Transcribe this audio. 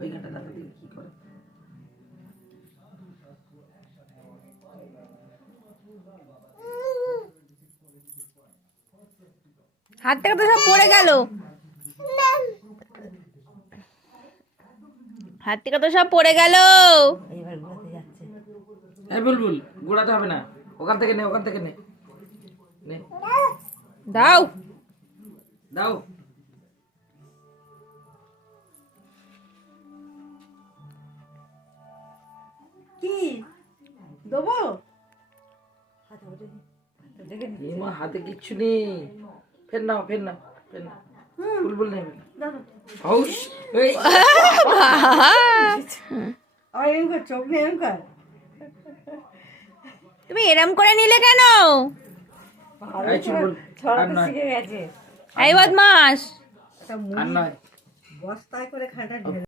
ওইখানটা দাদা দিকে কি করে হাত থেকে তো সব পড়ে গেল, হাত থেকে তো সব পড়ে গেল। এইবার ঘোরাতে যাচ্ছে। এই বুলবুল গোড়াতে হবে না, ওখান থেকে নে, ওখান থেকে নে, নে দাও দাও। কি দেবো? হাতে ওঠে নি, হাতে দেখে নি। এই মা হাতে কিচ্ছু নেই, ফের নাও ফের নাও ফের নাও, বুলবুল নেবে না। দাদা হাউস এই আমার এরকম কর, চোখ নেই এরকম কর। তুমি এরম করে নিলে কেন? ভালো এই চুলবুল, ছড়াতে আর নয়। শিখে গেছে। এই বদমাস। একটা আর মুড়ি নয়। বস্তায় করে খাটা ঢেলে